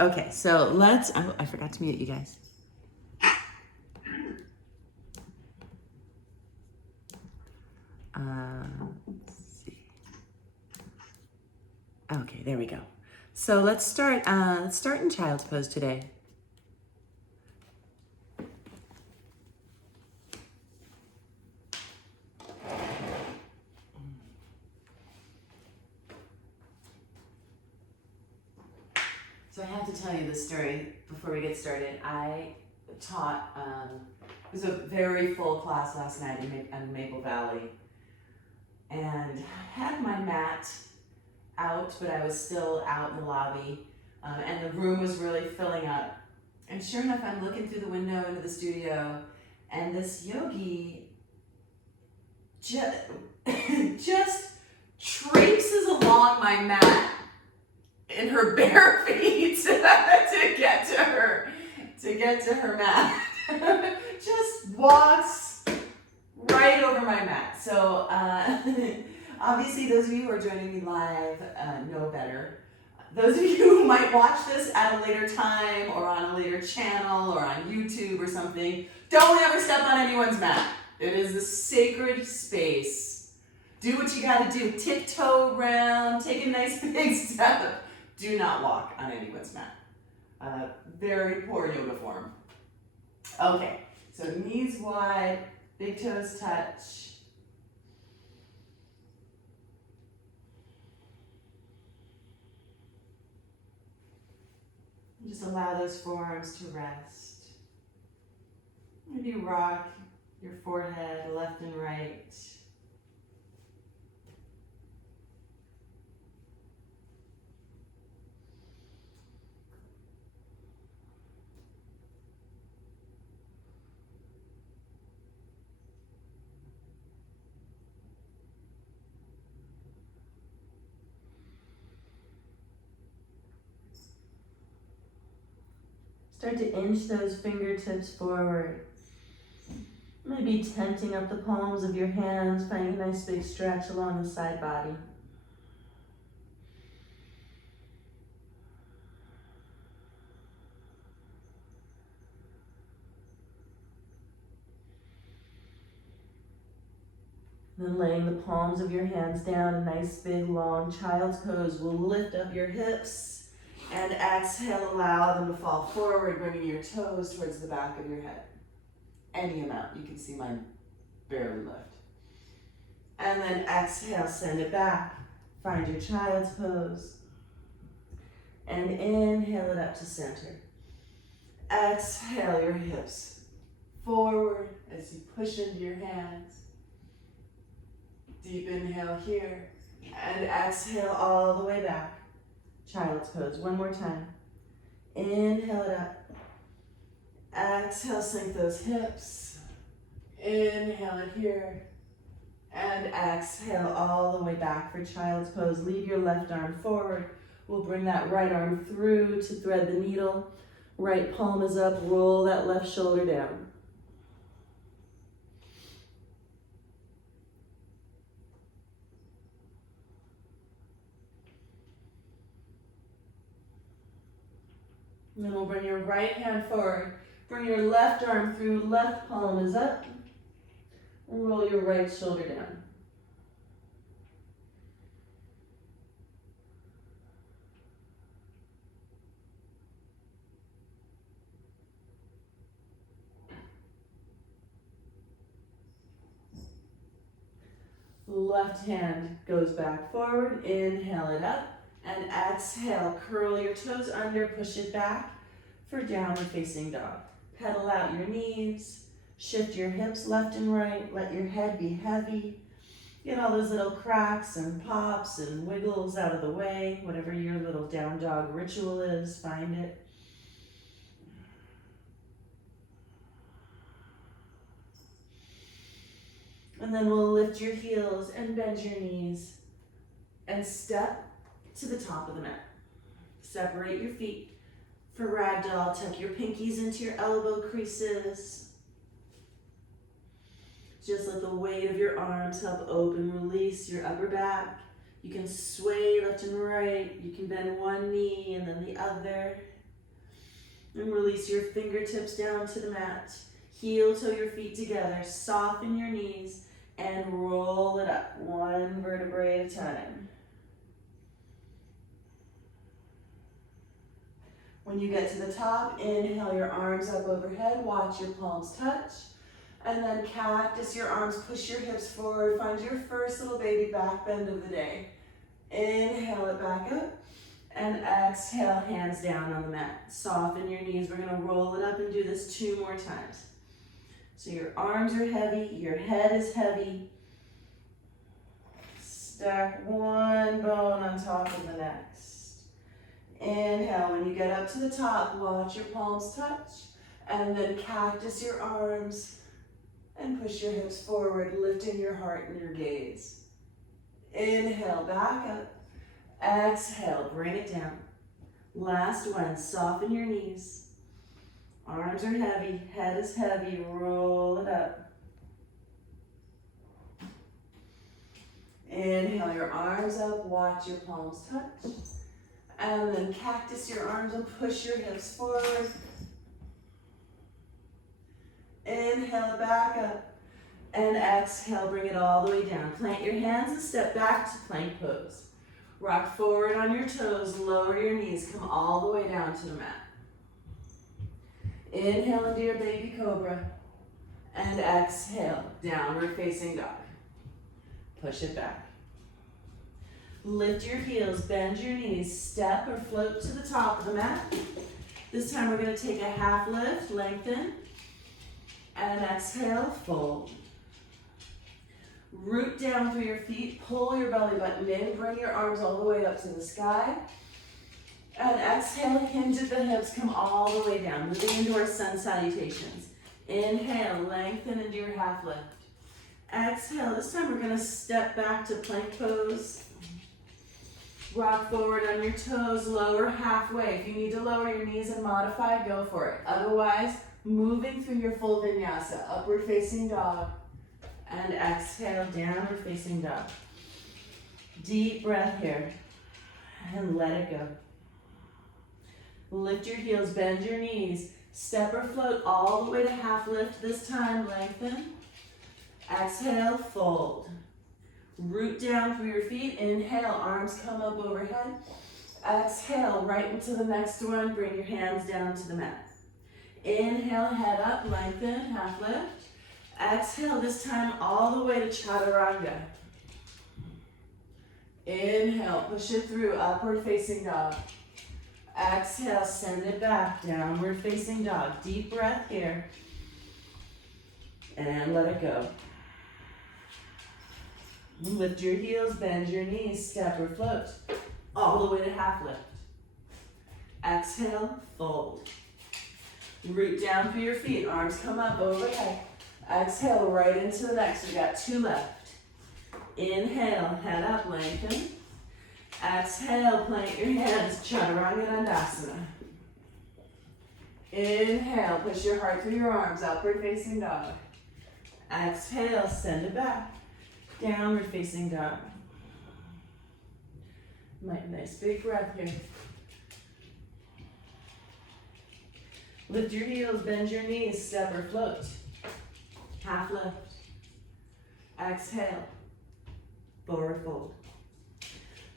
Okay, so let's, oh, I forgot to mute you guys. Let's see. Okay, there we go. So let's start in child's pose today. So I have to tell you this story before we get started. I taught, it was a very full class last night in Maple Valley, and had my mat out, but I was still out in the lobby, and the room was really filling up. And sure enough, I'm looking through the window into the studio, and this yogi just traipses along my mat in her bare feet to get to her mat. Just walks right over my mat. So obviously those of you who are joining me live know better. Those of you who might watch this at a later time or on a later channel or on YouTube or something, don't ever step on anyone's mat. It is a sacred space. Do what you gotta do. Tiptoe around, take a nice big step. Do not walk on anyone's mat. Very poor yoga form. Okay, so knees wide, big toes touch. Just allow those forearms to rest. Maybe rock your forehead left and right. Start to inch those fingertips forward. Maybe tenting up the palms of your hands, finding a nice big stretch along the side body. Then laying the palms of your hands down, a nice big long child's pose. Will lift up your hips and exhale, allow them to fall forward, bringing your toes towards the back of your head. Any amount, you can see mine barely lift. And then exhale, send it back. Find your child's pose. And inhale it up to center. Exhale your hips forward as you push into your hands. Deep inhale here, and exhale all the way back. Child's pose, one more time. Inhale it up. Exhale, sink those hips. Inhale it here, and exhale all the way back for child's pose. Leave your left arm forward. We'll bring that right arm through to thread the needle. Right palm is up, roll that left shoulder down. And then we'll bring your right hand forward. Bring your left arm through, left palm is up. Roll your right shoulder down. Left hand goes back forward, inhale it up, and exhale, curl your toes under, push it back for downward facing dog. Pedal out your knees, shift your hips left and right, let your head be heavy. Get all those little cracks and pops and wiggles out of the way, whatever your little down dog ritual is, find it. And then we'll lift your heels and bend your knees and step to the top of the mat. Separate your feet. For ragdoll, tuck your pinkies into your elbow creases. Just let the weight of your arms help open, release your upper back. You can sway left and right. You can bend one knee and then the other. And release your fingertips down to the mat. Heel toe your feet together. Soften your knees and roll it up, one vertebrae at a time. When you get to the top, inhale your arms up overhead. Watch your palms touch. And then cactus your arms, push your hips forward. Find your first little baby back bend of the day. Inhale it back up. And exhale, hands down on the mat. Soften your knees. We're gonna roll it up and do this 2 more times. So your arms are heavy, your head is heavy. Stack one bone on top of the next. Inhale, when you get up to the top, watch your palms touch. And then cactus your arms and push your hips forward, lifting your heart and your gaze. Inhale, back up. Exhale, bring it down. Last one, soften your knees. Arms are heavy, head is heavy, roll it up. Inhale your arms up, watch your palms touch. And then cactus your arms and push your hips forward. Inhale, back up. And exhale, bring it all the way down. Plant your hands and step back to plank pose. Rock forward on your toes, lower your knees, come all the way down to the mat. Inhale into your baby cobra. And exhale, downward facing dog. Push it back. Lift your heels, bend your knees, step or float to the top of the mat. This time we're going to take a half lift, lengthen, and exhale, fold. Root down through your feet, pull your belly button in, bring your arms all the way up to the sky. And exhale, hinge at the hips, come all the way down, moving into our sun salutations. Inhale, lengthen into your half lift. Exhale, this time we're gonna step back to plank pose. Rock forward on your toes, lower halfway. If you need to lower your knees and modify, go for it. Otherwise, moving through your full vinyasa, upward facing dog. And exhale, downward facing dog. Deep breath here. And let it go. Lift your heels, bend your knees. Step or float all the way to half lift. This time, lengthen. Exhale, fold. Root down through your feet. Inhale, arms come up overhead. Exhale, right into the next one. Bring your hands down to the mat. Inhale, head up, lengthen, half lift. Exhale, this time all the way to chaturanga. Inhale, push it through, upward facing dog. Exhale, send it back, downward facing dog. Deep breath here. And let it go. Lift your heels, bend your knees, step or float. All the way to half lift. Exhale, fold. Root down through your feet, arms come up overhead. Exhale, right into the next. We got 2 left. Inhale, head up, lengthen. Exhale, plant your hands, chaturanga dandasana. Inhale, push your heart through your arms, upward facing dog. Exhale, send it back, downward facing dog. Nice big breath here. Lift your heels, bend your knees, step or float. Half lift. Exhale. Forward fold.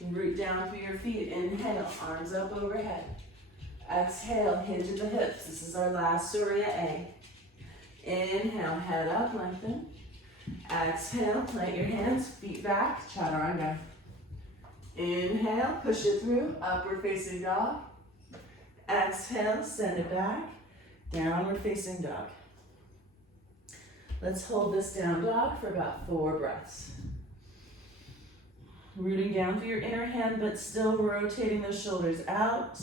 Root down through your feet. Inhale, arms up overhead. Exhale, hinge at the hips. This is our last Surya A. Inhale, head up, lengthen. Exhale, plant your hands, feet back, chaturanga. Inhale, push it through, upward facing dog. Exhale, send it back, downward facing dog. Let's hold this down dog for about 4 breaths. Rooting down through your inner hand, but still rotating those shoulders out.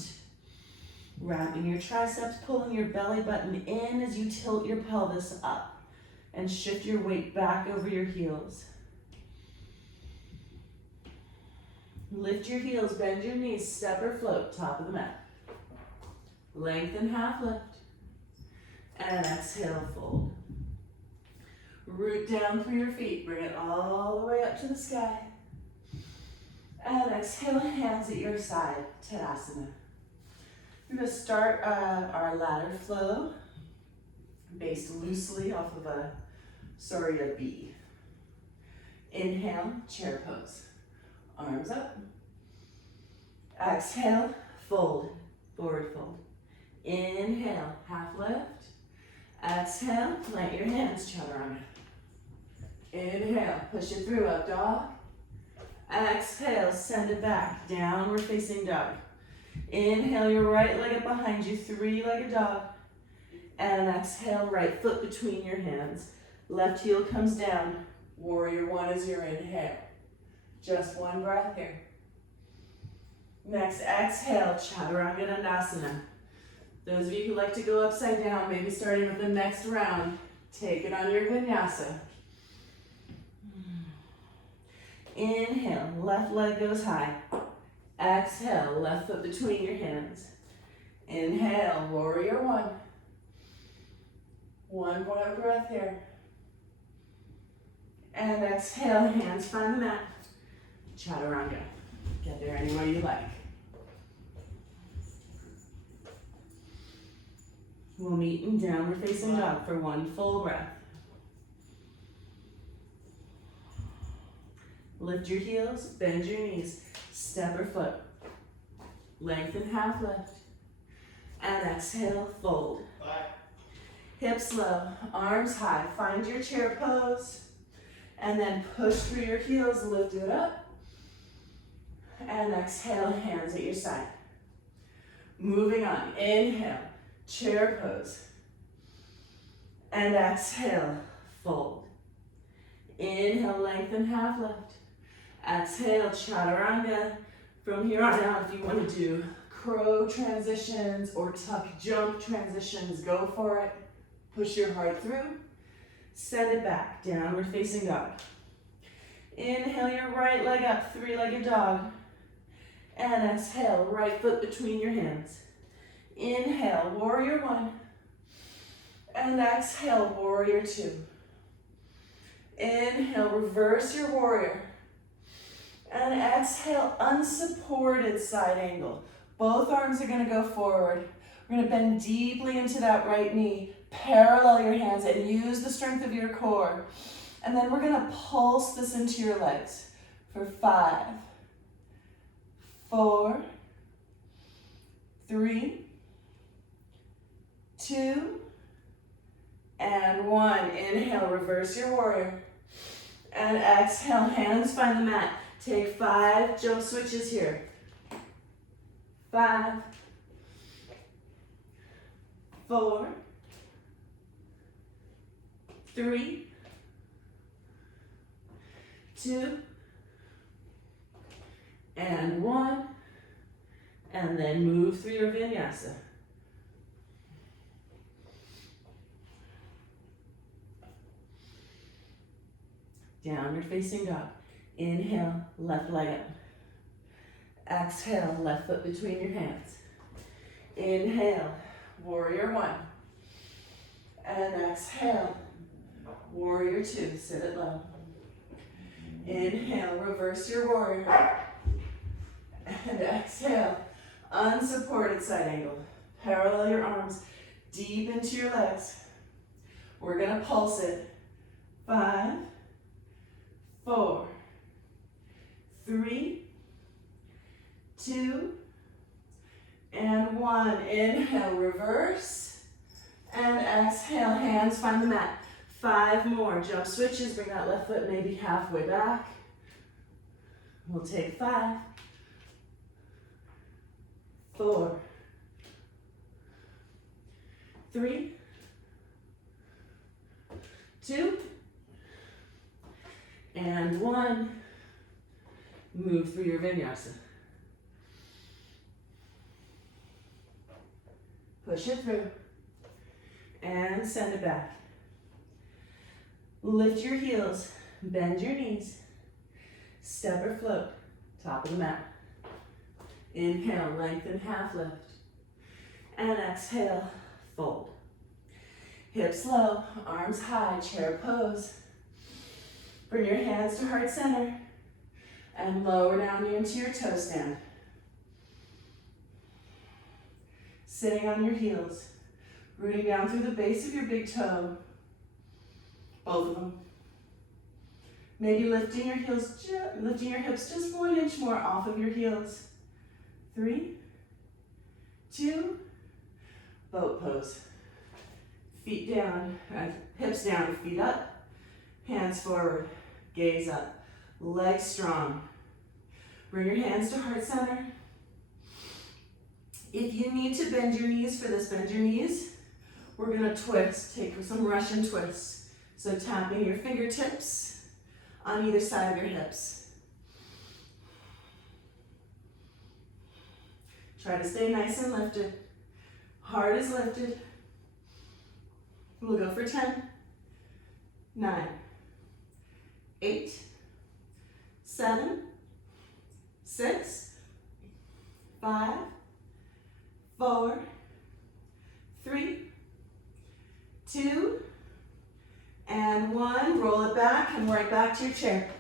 Wrapping your triceps, pulling your belly button in as you tilt your pelvis up and shift your weight back over your heels. Lift your heels, bend your knees, step or float, top of the mat. Lengthen half lift. And exhale, fold. Root down through your feet, bring it all the way up to the sky. And exhale, hands at your side, Tadasana. We're going to start our ladder flow based loosely off of a B. Inhale, chair pose. Arms up. Exhale, fold, forward fold. Inhale, half lift. Exhale, plant your hands, chaturanga. Inhale, push it through, up dog. Exhale, send it back, downward facing dog. Inhale, your right leg up behind you, three-legged dog. And exhale, right foot between your hands. Left heel comes down. Warrior one is your inhale. Just one breath here. Next, exhale, Chaturanga Dandasana. Those of you who like to go upside down, maybe starting with the next round, take it on your Vinyasa. Inhale, left leg goes high. Exhale, left foot between your hands. Inhale, warrior one. One more breath here. And exhale, hands find the mat. Chaturanga. Get there any way you like. We'll meet in downward facing dog for one full breath. Lift your heels, bend your knees, step or foot. Lengthen half lift. And exhale, fold. Hips low, arms high. Find your chair pose. And then push through your heels, lift it up. And exhale, hands at your side. Moving on, inhale, chair pose. And exhale, fold. Inhale, lengthen half lift. Exhale, chaturanga. From here on out, if you want to do crow transitions or tuck jump transitions, go for it. Push your heart through. Send it back, downward facing dog. Inhale your right leg up, three-legged dog. And exhale, right foot between your hands. Inhale, warrior one. And exhale, warrior two. Inhale, reverse your warrior. And exhale, unsupported side angle. Both arms are gonna go forward. We're gonna bend deeply into that right knee. Parallel your hands and use the strength of your core. And then we're gonna pulse this into your legs for 5, 4, 3, 2, and 1. Inhale, reverse your warrior. And exhale, hands find the mat. Take 5 jump switches here. 5, 4, 3, 2, and 1. And then move through your Vinyasa. Downward facing dog. Inhale, left leg up. Exhale, left foot between your hands. Inhale, warrior one. And exhale, warrior two. Sit it low. Inhale, reverse your warrior. And exhale, unsupported side angle. Parallel your arms deep into your legs. We're gonna pulse it. 5, 4, 3, 2, and 1. Inhale, reverse. And exhale, hands find the mat. 5 more. Jump switches, bring that left foot maybe halfway back. We'll take 5, 4, 3, 2, and 1. Move through your Vinyasa. Push it through. And send it back. Lift your heels, bend your knees. Step or float, top of the mat. Inhale, lengthen half lift. And exhale, fold. Hips low, arms high, chair pose. Bring your hands to heart center. And lower down into your toe stand. Sitting on your heels. Rooting down through the base of your big toe. Both of them. Maybe lifting your heels, lifting your hips just 1 inch more off of your heels. 3, 2, boat pose. Feet down, hips down, feet up, hands forward, gaze up, legs strong. Bring your hands to heart center. If you need to bend your knees for this, bend your knees. We're gonna twist, take some Russian twists. So tapping your fingertips on either side of your hips. Try to stay nice and lifted. Heart is lifted. We'll go for 10, 9, 8, 7, 6, 5, 4, 3, 2, and 1. Roll it back and right back to your chair.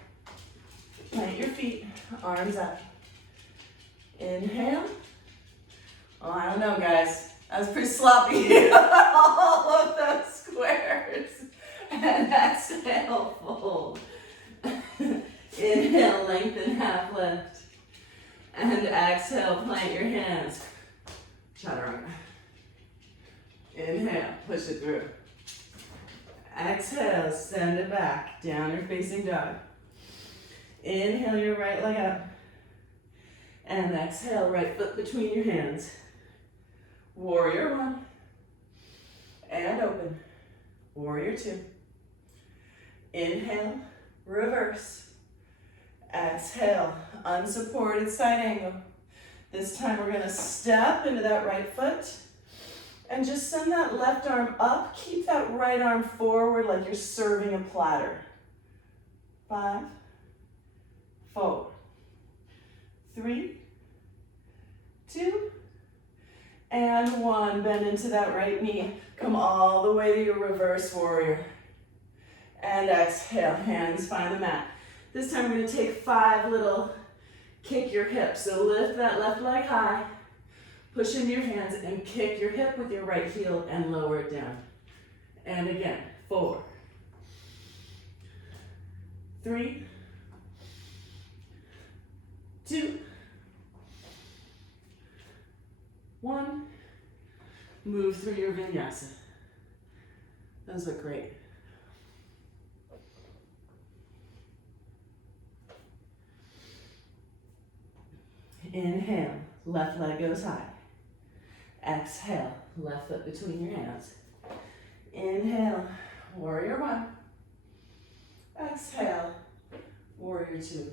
Plant your feet, arms up. Inhale. Oh, I don't know, guys. That was pretty sloppy. All of those squares. And exhale, fold. Inhale, lengthen, half lift. And exhale, plant your hands. Chaturanga. Inhale, push it through. Exhale, send it back. Downward facing dog. Inhale your right leg up. And exhale, right foot between your hands. Warrior 1. And open. Warrior 2. Inhale, reverse. Exhale, unsupported side angle. This time we're gonna step into that right foot and just send that left arm up. Keep that right arm forward like you're serving a platter. 5, 4, 3, 2, and 1. Bend into that right knee. Come all the way to your reverse warrior. And exhale, hands find the mat. This time we're gonna take 5 little kick your hips. So lift that left leg high, push into your hands and kick your hip with your right heel and lower it down. And again, 4, 3, 2, 1. Move through your vinyasa. Those look great. Inhale, left leg goes high. Exhale, left foot between your hands. Inhale, warrior 1. Exhale, warrior 2.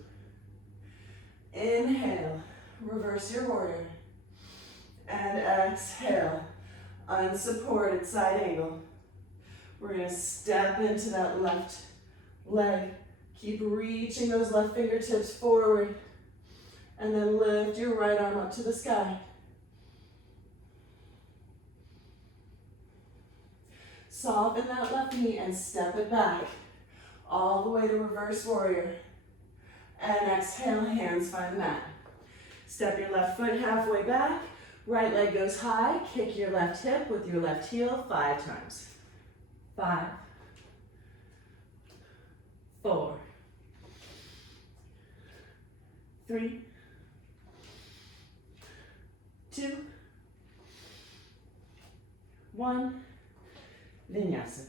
Inhale, reverse your warrior. And exhale, unsupported side angle. We're gonna step into that left leg. Keep reaching those left fingertips forward. And then lift your right arm up to the sky. Soften that left knee and step it back. All the way to reverse warrior. And exhale, hands find the mat. Step your left foot halfway back. Right leg goes high. Kick your left hip with your left heel 5 times. 5, 4, 3, 2, 1, Vinyasa.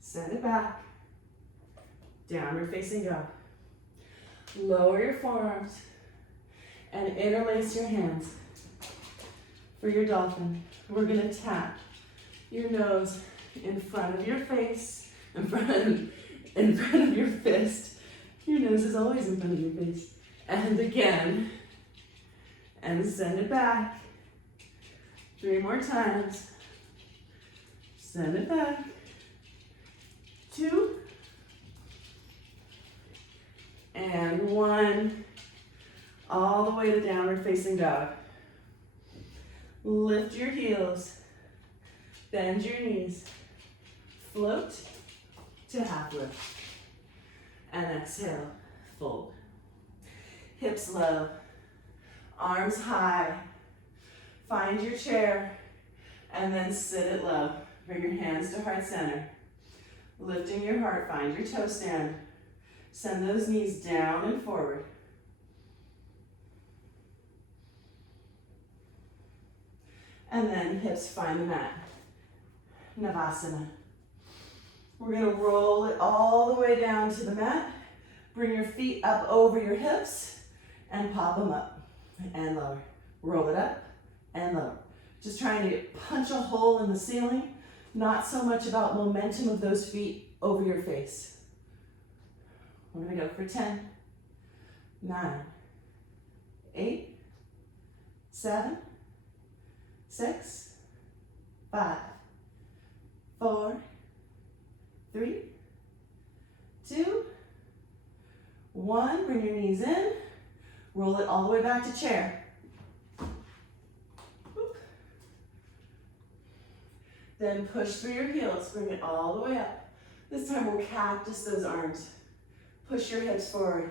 Send it back. Downward facing dog. Lower your forearms and interlace your hands. For your dolphin, we're gonna tap your nose in front of your face, in front of your fist. Your nose is always in front of your face. And again, and send it back. 3 more times. Send it back. 2, and 1. All the way to downward facing dog. Lift your heels. Bend your knees. Float to half lift. And exhale, fold. Hips low, arms high. Find your chair and then sit it low. Bring your hands to heart center. Lifting your heart, find your toe stand. Send those knees down and forward. And then hips find the mat. Navasana. We're gonna roll it all the way down to the mat. Bring your feet up over your hips and pop them up and lower. Roll it up and lower. Just trying to punch a hole in the ceiling. Not so much about momentum of those feet over your face. We're gonna go for 10, 9, 8, 7, 6, 5, 4, 3, 2, 1. Bring your knees in. Roll it all the way back to chair. Whoop. Then push through your heels. Bring it all the way up. This time we'll cactus those arms. Push your hips forward.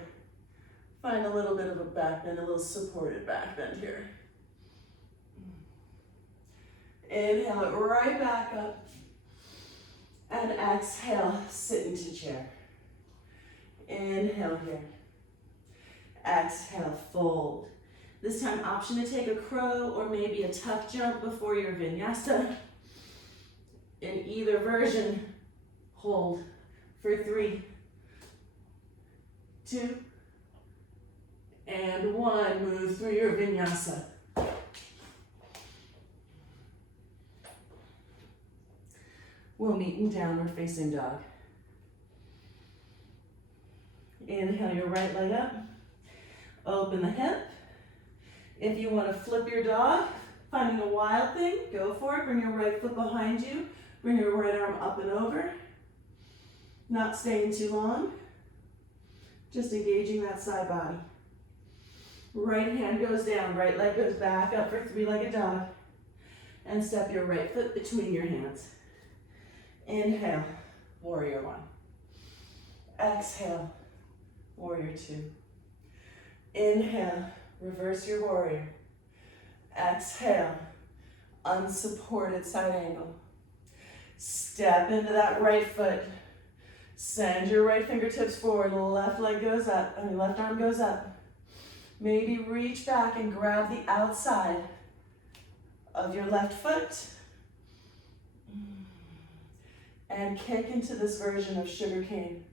Find a little bit of a back bend, a little supported back bend here. Inhale it right back up. And exhale, sit into chair. Inhale here. Exhale, fold. This time, option to take a crow or maybe a tuck jump before your vinyasa. In either version, hold for 3, 2, and 1. Move through your vinyasa. We'll meet in downward facing dog. Inhale your right leg up. Open the hip. If you want to flip your dog, finding a wild thing, go for it. Bring your right foot behind you. Bring your right arm up and over. Not staying too long. Just engaging that side body. Right hand goes down, right leg goes back up for three-legged dog. And step your right foot between your hands. Inhale, warrior 1. Exhale, warrior 2. Inhale, reverse your warrior. Exhale, unsupported side angle. Step into that right foot. Send your right fingertips forward. Left leg goes up, left arm goes up. Maybe reach back and grab the outside of your left foot. And kick into this version of sugar cane.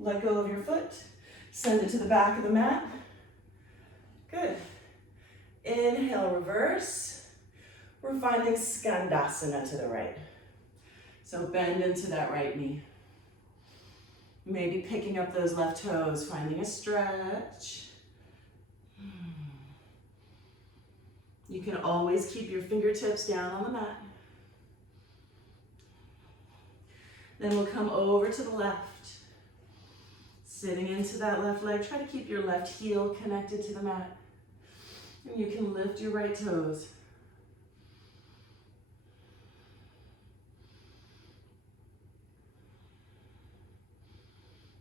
Let go of your foot. Send it to the back of the mat. Good. Inhale, reverse. We're finding Skandasana to the right. So bend into that right knee. Maybe picking up those left toes, finding a stretch. You can always keep your fingertips down on the mat. Then we'll come over to the left. Sitting into that left leg, try to keep your left heel connected to the mat. And you can lift your right toes.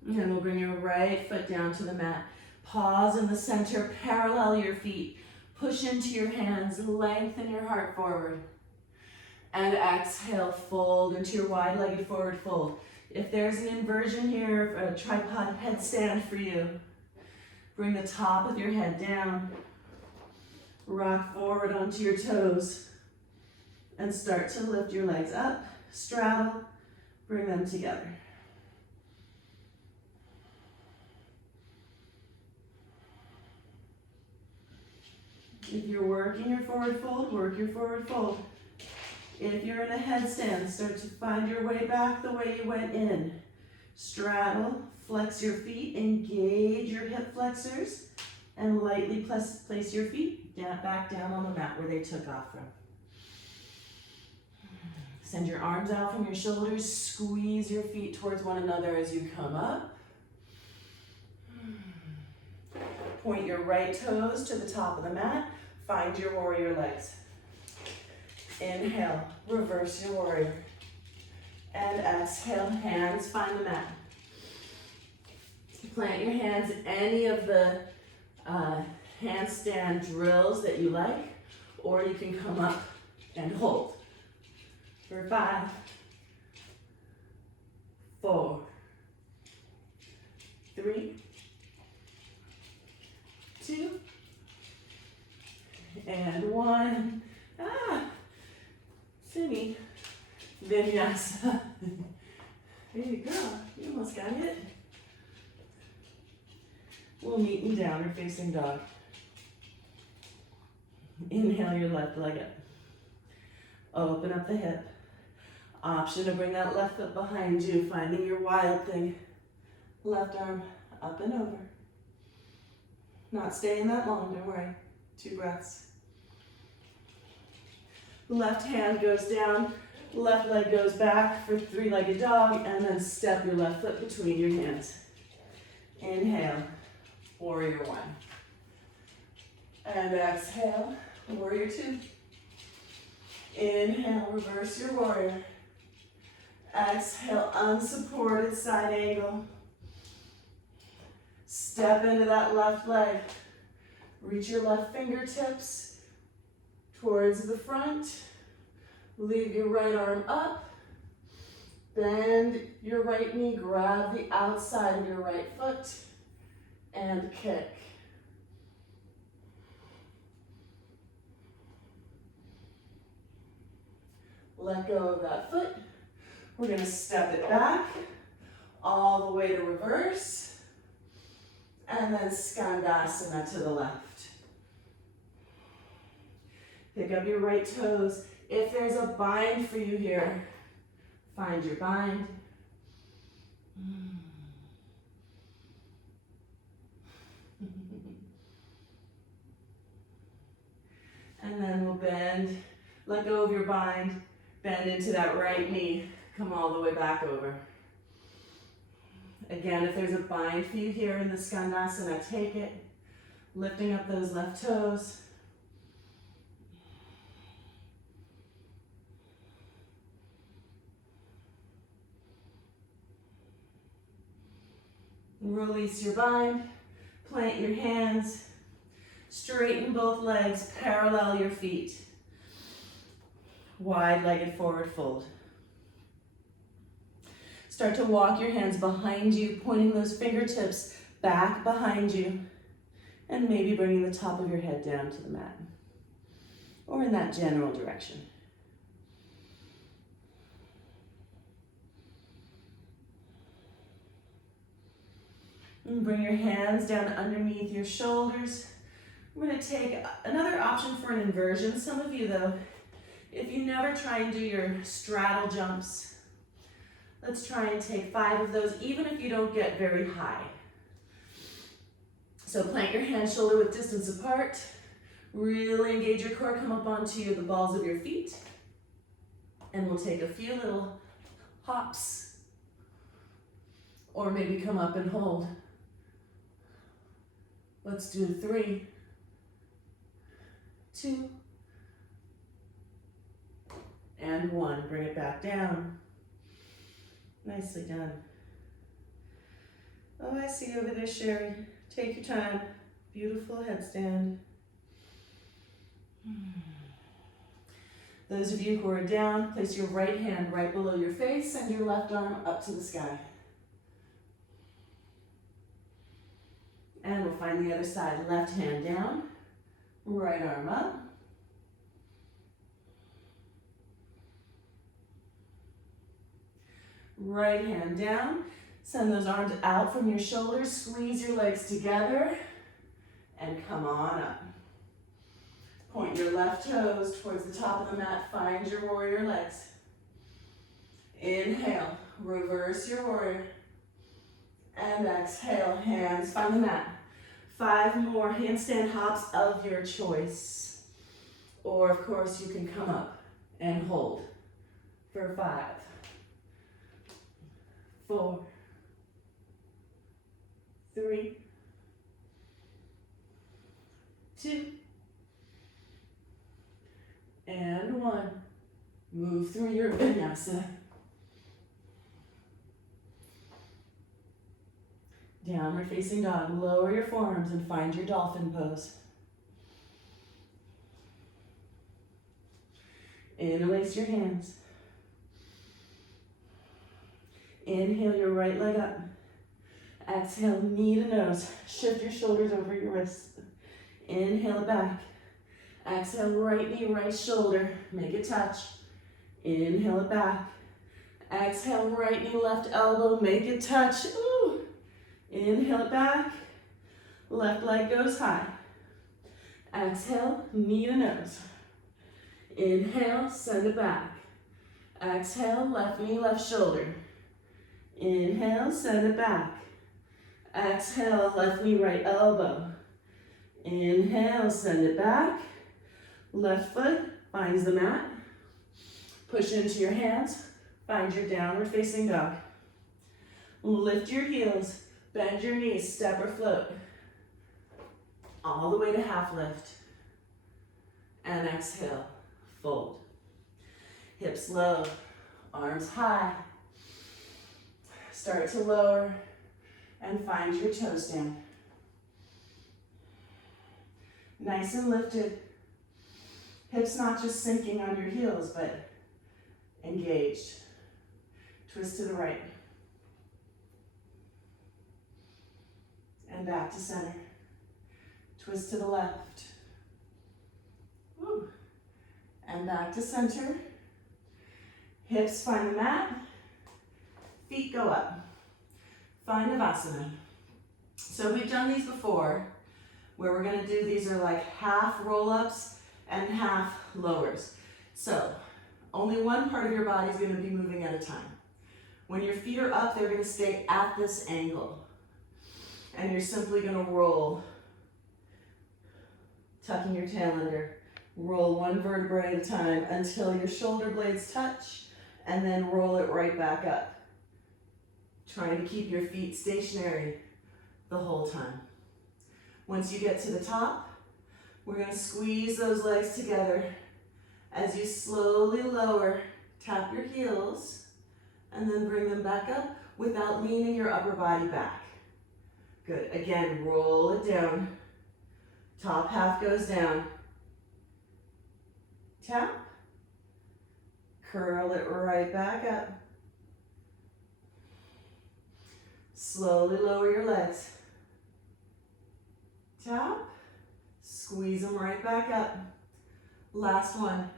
And we'll bring your right foot down to the mat. Pause in the center, parallel your feet. Push into your hands, lengthen your heart forward. And exhale, fold into your wide-legged forward fold. If there's an inversion here, a tripod headstand for you, bring the top of your head down. Rock forward onto your toes. And start to lift your legs up, straddle, bring them together. If you're working your forward fold, work your forward fold. If you're in a headstand, start to find your way back the way you went in. Straddle, flex your feet, engage your hip flexors, and lightly place your feet back down on the mat where they took off from. Send your arms out from your shoulders, squeeze your feet towards one another as you come up. Point your right toes to the top of the mat. Find your warrior legs. Inhale, reverse your warrior. And exhale, hands find the mat. Plant your hands in any of the handstand drills that you like, or you can come up and hold. For 5, 4, 3, 2, and 1. Simi, Vinyasa. There you go, you almost got it. We'll meet in downward facing dog. Inhale your left leg up. Open up the hip. Option to bring that left foot behind you, finding your wild thing. Left arm up and over. Not staying that long, don't worry. 2 breaths. Left hand goes down, left leg goes back for 3-legged dog, and then step your left foot between your hands. Inhale, warrior 1. And exhale, warrior 2. Inhale, reverse your warrior. Exhale, unsupported side angle. Step into that left leg. Reach your left fingertips towards the front. Leave your right arm up. Bend your right knee, grab the outside of your right foot, and kick. Let go of that foot. We're going to step it back all the way to reverse, and then Skandasana to the left. Pick up your right toes. If there's a bind for you here, find your bind. And then we'll bend, let go of your bind, bend into that right knee, come all the way back over. Again, if there's a bind for you here in the Skandasana, take it, lifting up those left toes. Release your bind, plant your hands, straighten both legs, parallel your feet. Wide-legged forward fold. Start to walk your hands behind you, pointing those fingertips back behind you, and maybe bringing the top of your head down to the mat, or in that general direction. And bring your hands down underneath your shoulders. We're going to take another option for an inversion. Some of you, though, if you never try and do your straddle jumps, let's try and take 5 of those, even if you don't get very high. So plant your hands shoulder width distance apart. Really engage your core. Come up onto the balls of your feet. And we'll take a few little hops. Or maybe come up and hold. Let's do 3, 2, and 1. Bring it back down. Nicely done. Oh, I see you over there, Sherry. Take your time. Beautiful headstand. Those of you who are down, place your right hand right below your face and your left arm up to the sky. And we'll find the other side. Left hand down, right arm up. Right hand down. Send those arms out from your shoulders. Squeeze your legs together and come on up. Point your left toes towards the top of the mat. Find your warrior legs. Inhale, reverse your warrior. And exhale, hands find the mat. 5 more handstand hops of your choice. Or, of course, you can come up and hold for 5, 4, 3, 2, and 1. Move through your vinyasa. Downward facing dog. Lower your forearms and find your dolphin pose. Interlace your hands. Inhale your right leg up. Exhale, knee to nose. Shift your shoulders over your wrists. Inhale it back. Exhale, right knee, right shoulder. Make it touch. Inhale it back. Exhale, right knee, left elbow. Make it touch. Ooh. Inhale it back. Left leg goes high. Exhale, knee to nose. Inhale, send it back. Exhale, left knee, left shoulder. Inhale, send it back. Exhale, left knee, right elbow. Inhale, send it back. Left foot finds the mat. Push into your hands. Find your downward facing dog. Lift your heels. Bend your knees. Step or float. All the way to half lift. And exhale. Fold. Hips low. Arms high. Start to lower and find your toe stand. Nice and lifted. Hips not just sinking on your heels, but engaged. Twist to the right. And back to center. Twist to the left. Woo. And back to center. Hips find the mat. Feet go up. Find Navasana. So we've done these before, where we're gonna do, these are like half roll-ups and half lowers. So only one part of your body is gonna be moving at a time. When your feet are up, they're gonna stay at this angle. And you're simply gonna roll, tucking your tail under. Roll one vertebrae at a time until your shoulder blades touch, and then roll it right back up. Trying to keep your feet stationary the whole time. Once you get to the top, we're gonna squeeze those legs together. As you slowly lower, tap your heels, and then bring them back up without leaning your upper body back. Good, again, roll it down. Top half goes down. Tap. Curl it right back up. Slowly lower your legs. Tap. Squeeze them right back up. Last one.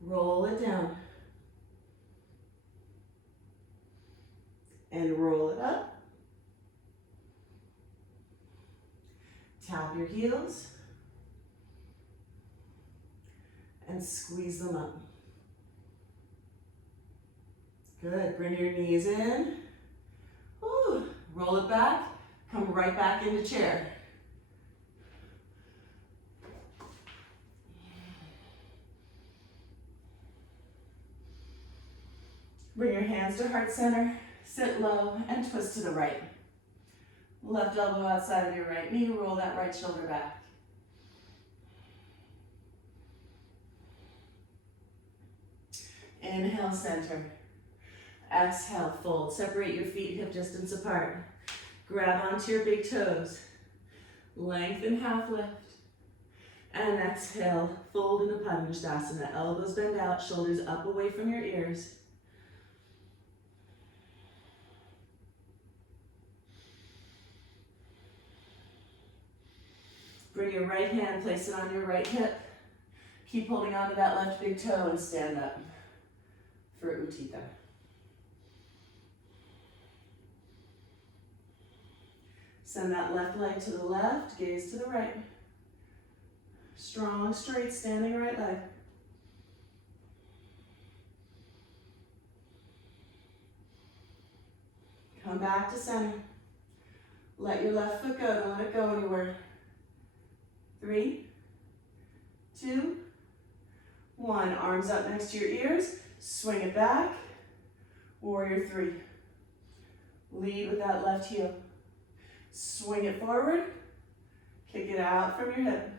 Roll it down. And roll it up. Tap your heels. And squeeze them up. Good, bring your knees in. Woo. Roll it back, come right back into chair. Bring your hands to heart center, sit low, and twist to the right. Left elbow outside of your right knee, roll that right shoulder back. Inhale, center. Exhale, fold. Separate your feet hip distance apart. Grab onto your big toes. Lengthen half lift. And exhale, fold into Padangusthasana. Elbows bend out, shoulders up away from your ears. Bring your right hand, place it on your right hip. Keep holding onto that left big toe and stand up for Utthita. Send that left leg to the left, gaze to the right. Strong, straight, standing right leg. Come back to center. Let your left foot go, don't let it go anywhere. 3, 2, 1. Arms up next to your ears. Swing it back. Warrior 3. Lead with that left heel. Swing it forward. Kick it out from your hip.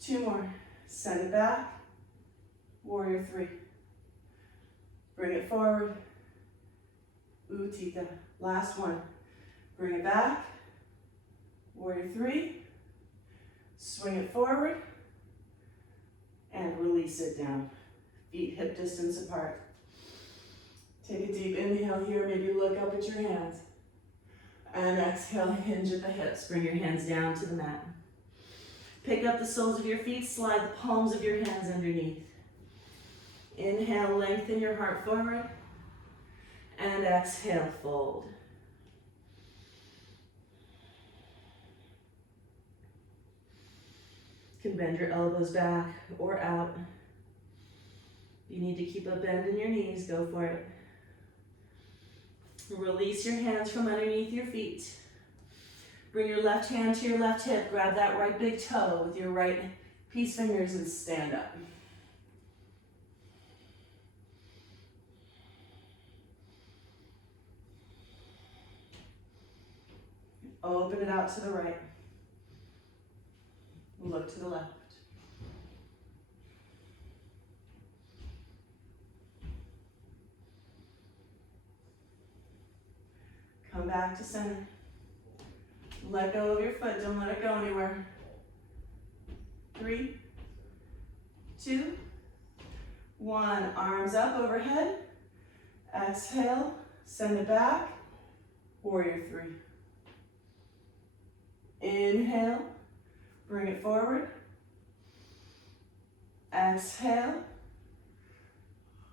2 more. Send it back. Warrior 3. Bring it forward. Utthita. Last one. Bring it back. Warrior three. Swing it forward. And release it down. Feet hip distance apart. Take a deep inhale here. Maybe look up at your hands. And exhale, hinge at the hips. Bring your hands down to the mat. Pick up the soles of your feet. Slide the palms of your hands underneath. Inhale, lengthen your heart forward. And exhale, fold. You can bend your elbows back or out. If you need to keep a bend in your knees, go for it. Release your hands from underneath your feet. Bring your left hand to your left hip. Grab that right big toe with your right peace fingers and stand up. Open it out to the right. Look to the left. Come back to center. Let go of your foot. Don't let it go anywhere. 3, 2, 1. Arms up overhead. Exhale. Send it back. Warrior three. Inhale. Bring it forward. Exhale.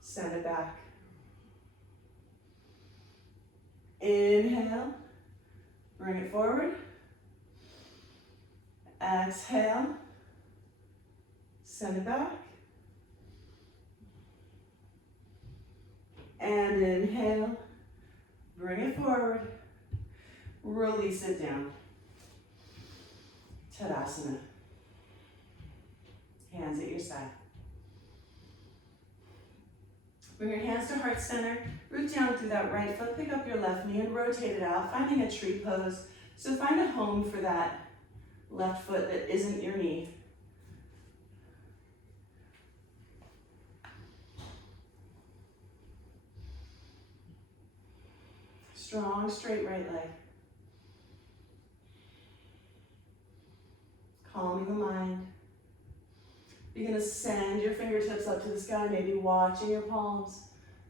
Send it back. Inhale. Bring it forward. Exhale. Send it back. And inhale. Bring it forward. Release it down. Tadasana. Hands at your side. Bring your hands to heart center. Root down through that right foot. Pick up your left knee and rotate it out, finding a tree pose. So find a home for that left foot that isn't your knee. Strong, straight right leg. Calming the mind. You're going to send your fingertips up to the sky, maybe watching your palms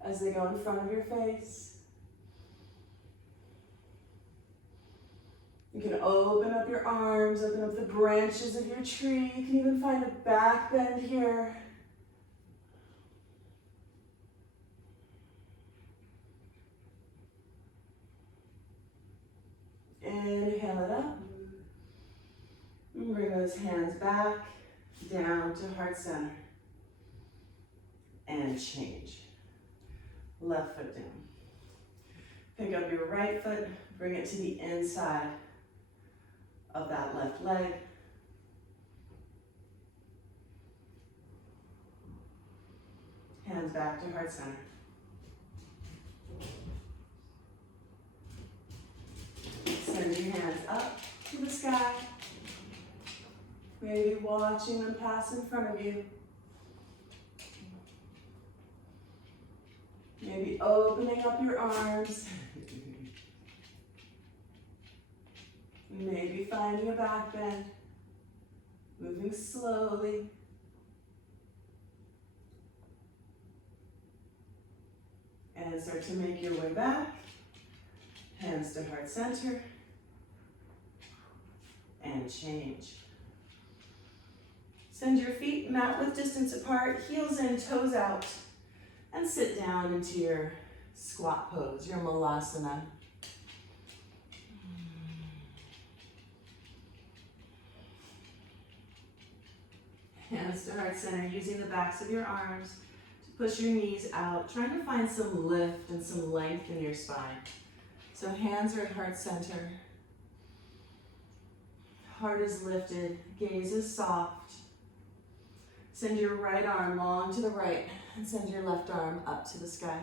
as they go in front of your face. You can open up your arms, open up the branches of your tree. You can even find a back bend here. Inhale it up. And bring those hands back, down to heart center. And change. Left foot down. Pick up your right foot, bring it to the inside of that left leg. Hands back to heart center. Send your hands up to the sky. Maybe watching them pass in front of you. Maybe opening up your arms. Maybe finding a back bend. Moving slowly. And start to make your way back. Hands to heart center. And change. Send your feet mat width distance apart, heels in, toes out, and sit down into your squat pose, your malasana. Hands to heart center, using the backs of your arms to push your knees out, trying to find some lift and some length in your spine. So hands are at heart center. Heart is lifted, gaze is soft. Send your right arm long to the right and send your left arm up to the sky.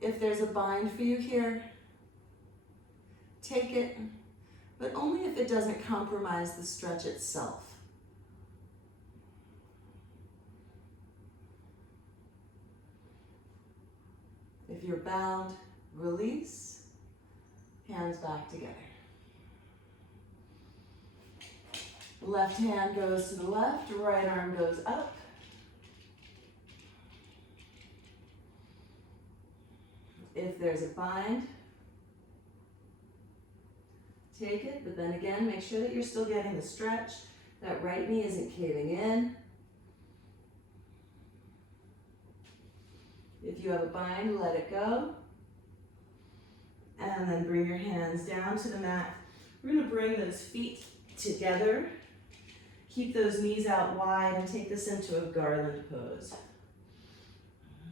If there's a bind for you here, take it, but only if it doesn't compromise the stretch itself. If you're bound, release. Hands back together. Left hand goes to the left, right arm goes up. If there's a bind, take it, but then again, make sure that you're still getting the stretch. That right knee isn't caving in. If you have a bind, let it go. And then bring your hands down to the mat. We're going to bring those feet together. Keep those knees out wide and take this into a garland pose.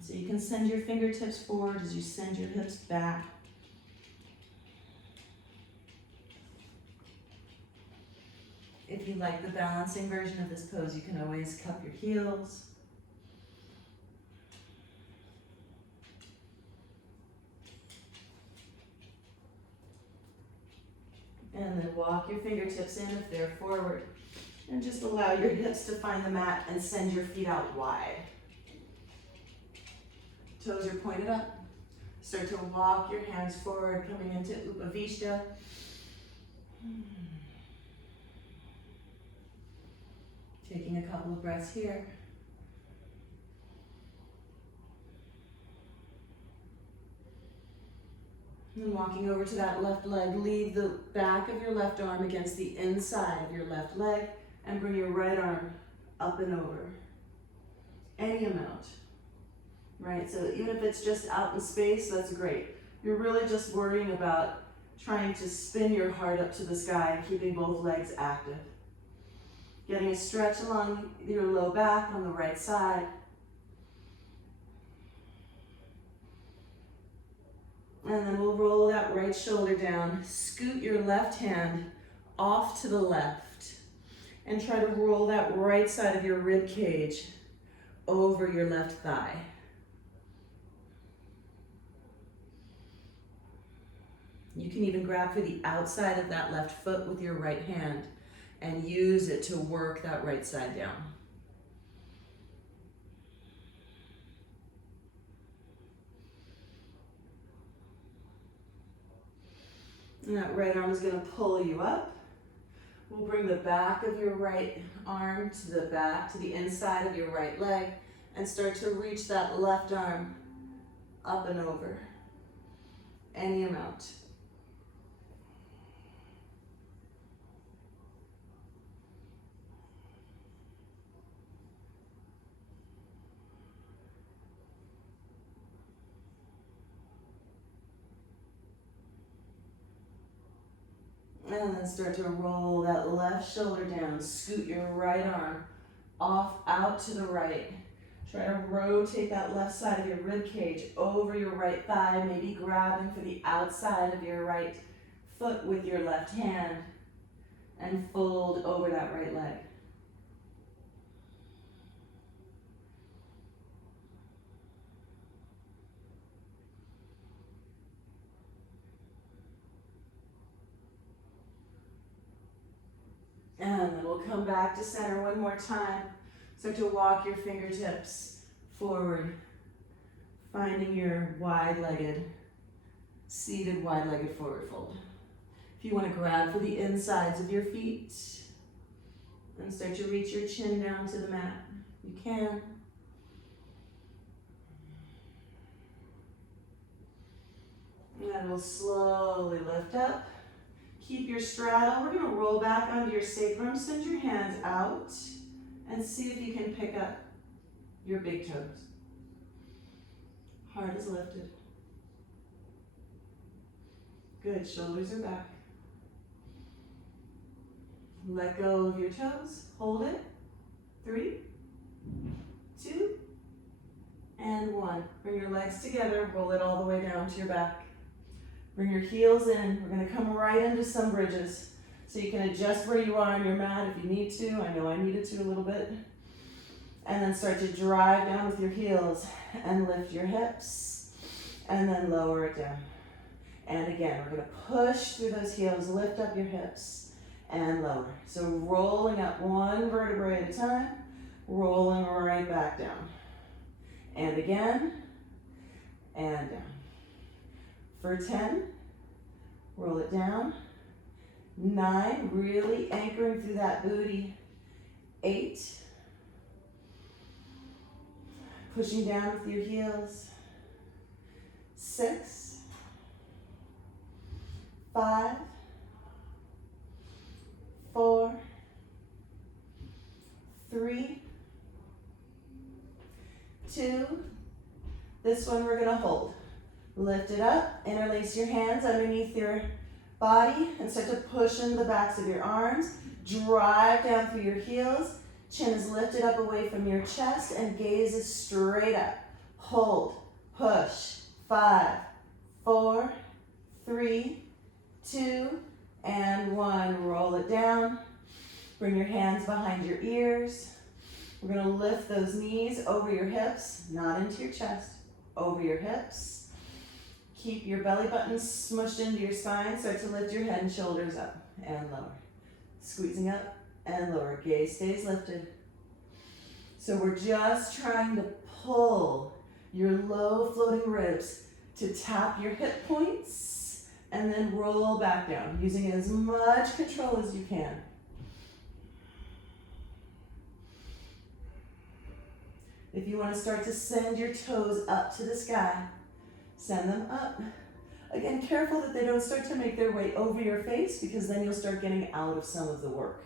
So you can send your fingertips forward as you send your hips back. If you like the balancing version of this pose, you can always cup your heels. And then walk your fingertips in if they're forward. And just allow your hips to find the mat and send your feet out wide. Toes are pointed up. Start to walk your hands forward, coming into Upavishta. Taking a couple of breaths here. And walking over to that left leg, leave the back of your left arm against the inside of your left leg and bring your right arm up and over. Any amount, right? So even if it's just out in space, that's great. You're really just worrying about trying to spin your heart up to the sky, keeping both legs active. Getting a stretch along your low back on the right side. And then we'll roll that right shoulder down. Scoot your left hand off to the left. And try to roll that right side of your rib cage over your left thigh. You can even grab for the outside of that left foot with your right hand and use it to work that right side down. And that right arm is going to pull you up. We'll bring the back of your right arm to the back, to the inside of your right leg, and start to reach that left arm up and over. Any amount. And then start to roll that left shoulder down. Scoot your right arm off out to the right. Try to rotate that left side of your rib cage over your right thigh, maybe grabbing for the outside of your right foot with your left hand and fold over that right leg. And then we'll come back to center one more time. Start to walk your fingertips forward, finding your wide-legged, seated wide-legged forward fold. If you want to grab for the insides of your feet and start to reach your chin down to the mat, you can. And then we'll slowly lift up. Keep your straddle. We're going to roll back onto your sacrum. Send your hands out and see if you can pick up your big toes. Heart is lifted. Good. Shoulders are back. Let go of your toes. Hold it. 3, 2, and 1. Bring your legs together. Roll it all the way down to your back. Bring your heels in. We're going to come right into some bridges. So you can adjust where you are on your mat if you need to. I know I needed to a little bit. And then start to drive down with your heels and lift your hips. And then lower it down. And again, we're going to push through those heels, lift up your hips, and lower. So rolling up one vertebrae at a time, rolling right back down. And again, and down. For 10, roll it down. 9, really anchoring through that booty. 8, pushing down with your heels. 6, 5, 4, 3, 2. This one we're gonna hold. Lift it up, interlace your hands underneath your body and start to push into the backs of your arms. Drive down through your heels. Chin is lifted up away from your chest and gaze is straight up. Hold, push. 5, 4, 3, 2, and 1. Roll it down. Bring your hands behind your ears. We're gonna lift those knees over your hips, not into your chest, over your hips. Keep your belly button smushed into your spine. Start to lift your head and shoulders up and lower. Squeezing up and lower. Gaze stays lifted. So we're just trying to pull your low floating ribs to tap your hip points and then roll back down, using as much control as you can. If you want to start to send your toes up to the sky, send them up. Again, careful that they don't start to make their way over your face, because then you'll start getting out of some of the work.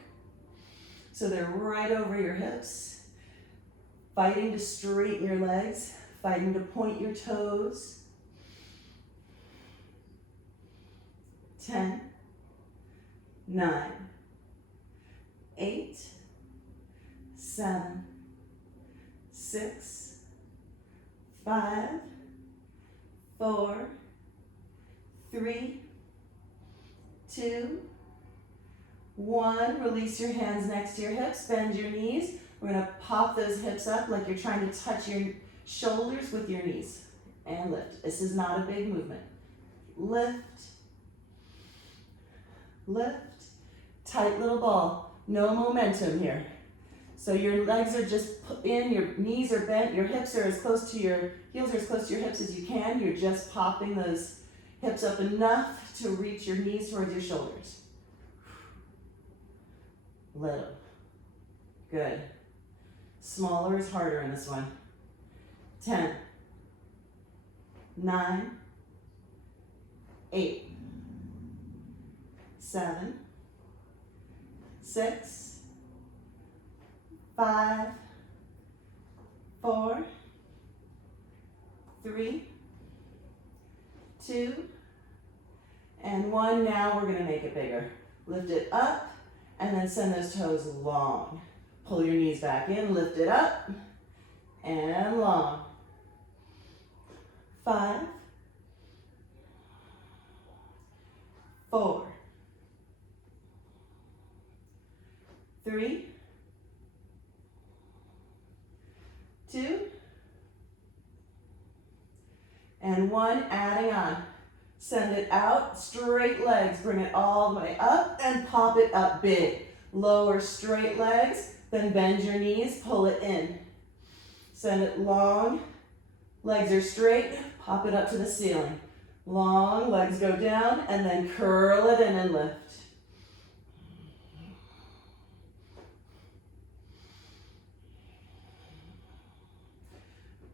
So they're right over your hips. Fighting to straighten your legs, fighting to point your toes. 10, 9, 8, 7, 6, 5, 4, 3, 2, 1. Release your hands next to your hips, bend your knees. We're gonna pop those hips up like you're trying to touch your shoulders with your knees. And lift. This is not a big movement. Lift, lift. Tight little ball. No momentum here. So your legs are just in, your knees are bent, your hips are as close to your, heels are as close to your hips as you can. You're just popping those hips up enough to reach your knees towards your shoulders. Little. Good. Smaller is harder in this one. 10, 9, 8, 7, 6, 5, 4, 3, 2, and 1. Now we're gonna make it bigger. Lift it up and then send those toes long. Pull your knees back in, lift it up and long. 5, 4, 3, 2, and 1. Adding on. Send it out, straight legs. Bring it all the way up and pop it up big. Lower straight legs, then bend your knees, pull it in. Send it long, legs are straight, pop it up to the ceiling. Long, legs go down, and then curl it in and lift.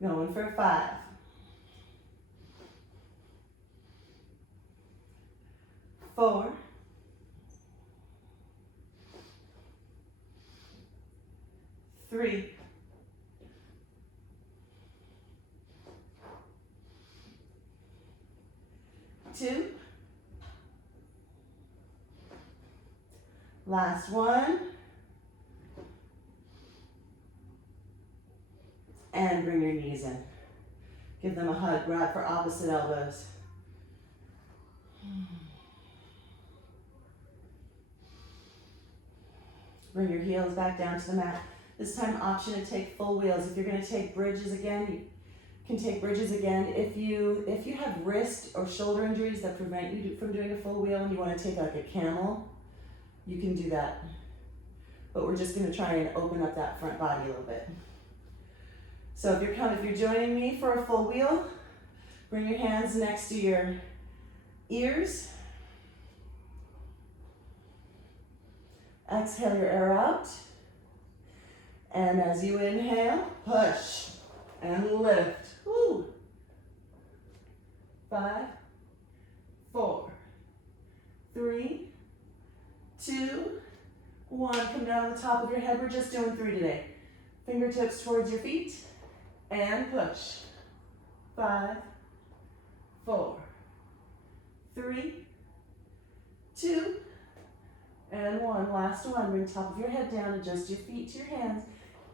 Going for 5. 4. 3. 2. Last one. And bring your knees in. Give them a hug, grab for opposite elbows. Bring your heels back down to the mat. This time, option to take full wheels. If you're gonna take bridges again, you can take bridges again. If you have wrist or shoulder injuries that prevent you from doing a full wheel and you wanna take like a camel, you can do that. But we're just gonna try and open up that front body a little bit. So if you're joining me for a full wheel, bring your hands next to your ears. Exhale your air out. And as you inhale, push and lift. Woo. 5, 4, 3, 2, 1. Come down on the top of your head. We're just doing 3 today. Fingertips towards your feet and push. 5, 4, 3, 2, and 1. Last one. Bring top of your head down. Adjust your feet to your hands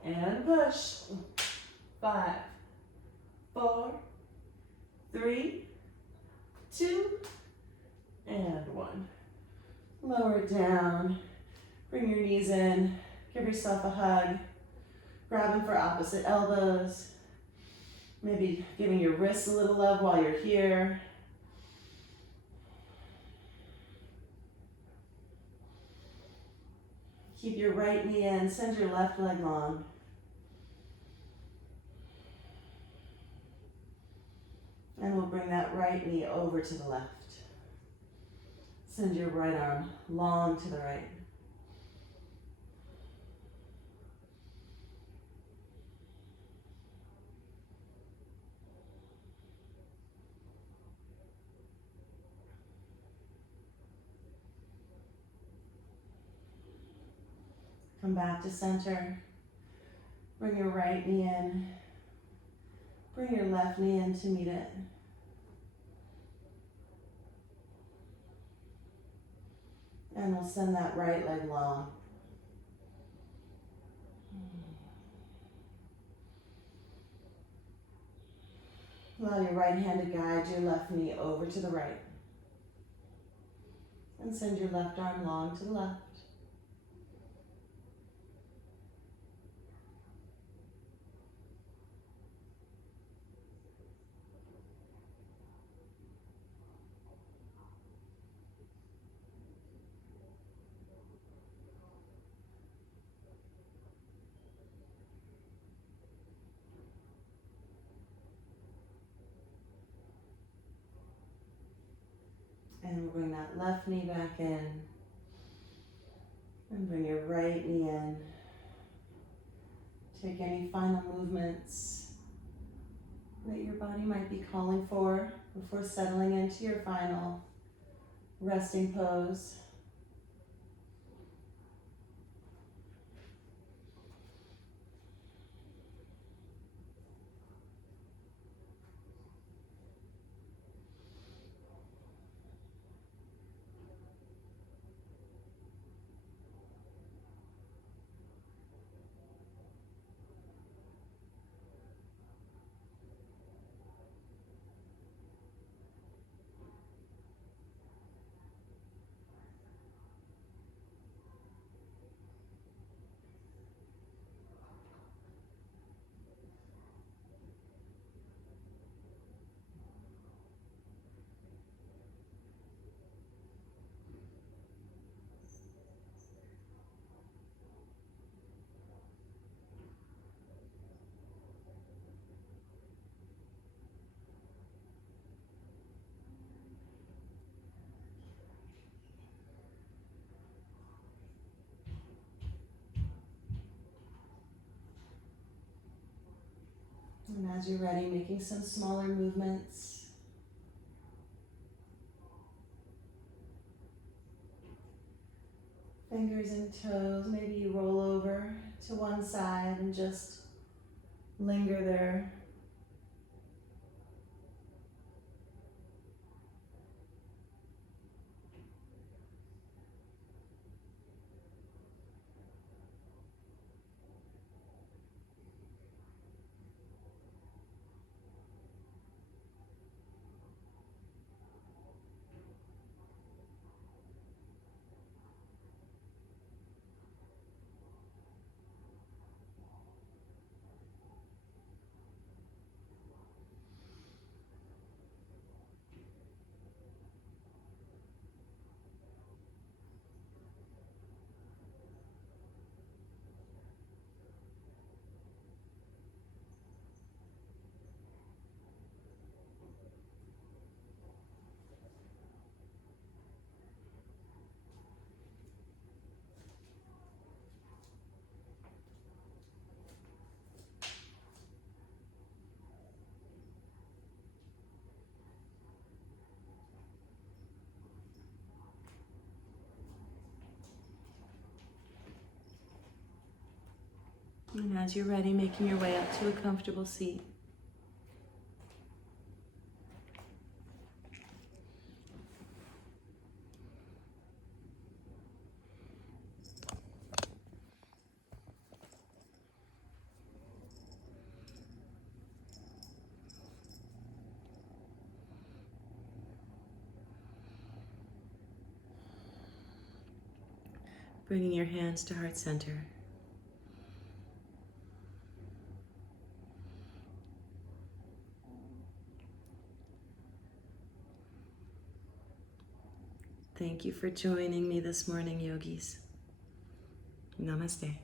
and push. 5, 4, 3, 2, and 1. Lower it down. Bring your knees in. Give yourself a hug. Grab them for opposite elbows. Maybe giving your wrists a little love while you're here. Keep your right knee in. Send your left leg long. And we'll bring that right knee over to the left. Send your right arm long to the right. Come back to center. Bring your right knee in. Bring your left knee in to meet it. And we'll send that right leg long. Allow your right hand to guide your left knee over to the right. And send your left arm long to the left. And we'll bring that left knee back in. And bring your right knee in. Take any final movements that your body might be calling for before settling into your final resting pose. And as you're ready, making some smaller movements. Fingers and toes, maybe you roll over to one side and just linger there. And as you're ready, making your way up to a comfortable seat. Bringing your hands to heart center. Thank you for joining me this morning, yogis. Namaste.